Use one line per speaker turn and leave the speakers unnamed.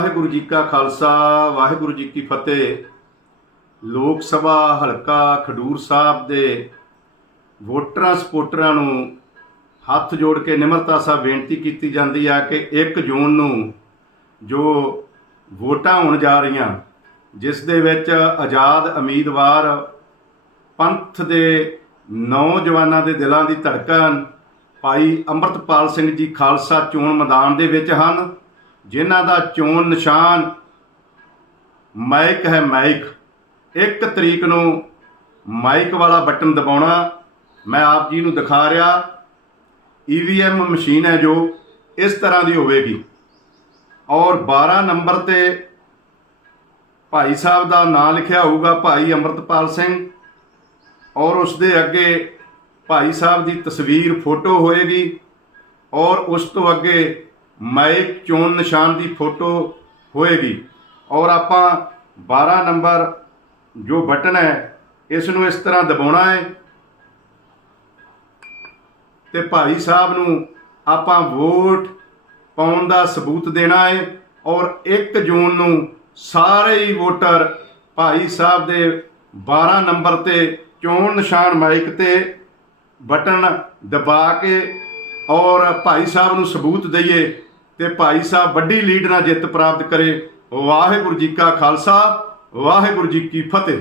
ਵਾਹਿਗੁਰੂ ਜੀ ਕਾ ਖਾਲਸਾ, ਵਾਹਿਗੁਰੂ ਜੀ ਕੀ ਫਤਿਹ। ਲੋਕ ਸਭਾ ਹਲਕਾ ਖਡੂਰ ਸਾਹਿਬ ਦੇ ਵੋਟਰਾਂ ਸਪੋਰਟਰਾਂ ਨੂੰ ਹੱਥ ਜੋੜ ਕੇ ਨਿਮਰਤਾ ਸਾਹਿਬ ਬੇਨਤੀ ਕੀਤੀ ਜਾਂਦੀ ਆ ਕਿ 1 ਜੂਨ ਨੂੰ ਜੋ ਵੋਟਾਂ ਹੋਣ ਜਾ ਰਹੀਆਂ, ਜਿਸ ਦੇ ਵਿੱਚ ਆਜ਼ਾਦ ਉਮੀਦਵਾਰ ਪੰਥ ਦੇ ਨੌਜਵਾਨਾਂ ਦੇ ਦਿਲਾਂ ਦੀ ਧੜਕਣ, ਭਾਈ ਅੰਮ੍ਰਿਤਪਾਲ ਸਿੰਘ ਜੀ ਖਾਲਸਾ ਚੋਣ ਮੈਦਾਨ ਦੇ ਵਿੱਚ ਹਨ। ਜਿਨ੍ਹਾਂ ਦਾ ਚੋਣ ਨਿਸ਼ਾਨ ਮਾਈਕ ਹੈ ਮਾਈਕ। ਇੱਕ ਤਰੀਕ ਨੂੰ ਮਾਈਕ ਵਾਲਾ ਬਟਨ ਦਬਾਉਣਾ ਮੈਂ ਆਪ ਜੀ ਨੂੰ ਦਿਖਾ ਰਿਹਾ। ਈਵੀਐਮ ਮਸ਼ੀਨ ਹੈ ਜੋ ਇਸ ਤਰ੍ਹਾਂ ਦੀ ਹੋਵੇਗੀ। ਔਰ 12 ਨੰਬਰ ਤੇ ਭਾਈ ਸਾਹਿਬ ਦਾ ਨਾਮ ਲਿਖਿਆ ਹੋਊਗਾ ਭਾਈ ਅੰਮ੍ਰਿਤਪਾਲ ਸਿੰਘ। ਔਰ ਉਸ ਦੇ ਅੱਗੇ ਭਾਈ ਸਾਹਿਬ ਦੀ ਤਸਵੀਰ, ਫੋਟੋ ਹੋਏਗੀ। ਔਰ ਉਸ ਤੋਂ ਅੱਗੇ ਮਾਈਕ ਚੋਣ ਨਿਸ਼ਾਨ ਦੀ ਫੋਟੋ ਹੋਏਗੀ। ਔਰ ਆਪਾਂ 12 ਨੰਬਰ ਜੋ ਬਟਨ ਹੈ ਇਸ ਨੂੰ ਇਸ ਤਰ੍ਹਾਂ ਦਬਾਉਣਾ ਹੈ। ਤੇ ਭਾਈ ਸਾਹਿਬ ਨੂੰ ਆਪਾਂ ਵੋਟ ਪਾਉਣ ਦਾ ਸਬੂਤ ਦੇਣਾ ਹੈ ਔਰ 1 ਜੂਨ ਨੂੰ ਸਾਰੇ ਹੀ ਵੋਟਰ ਭਾਈ ਸਾਹਿਬ ਦੇ 12 ਨੰਬਰ ਤੇ ਚੋਣ ਨਿਸ਼ਾਨ ਮਾਈਕ ਤੇ ਬਟਨ ਦਬਾ ਕੇ ਔਰ ਭਾਈ ਸਾਹਿਬ ਨੂੰ ਸਬੂਤ ਦਈਏ। ਤੇ ਭਾਈ ਸਾਹਿਬ ਵੱਡੀ ਲੀਡ ਨਾਲ ਜਿੱਤ ਪ੍ਰਾਪਤ ਕਰੇ। ਵਾਹਿਗੁਰੂ ਜੀ ਕਾ ਖਾਲਸਾ, ਵਾਹਿਗੁਰੂ ਜੀ ਕੀ ਫਤਿਹ।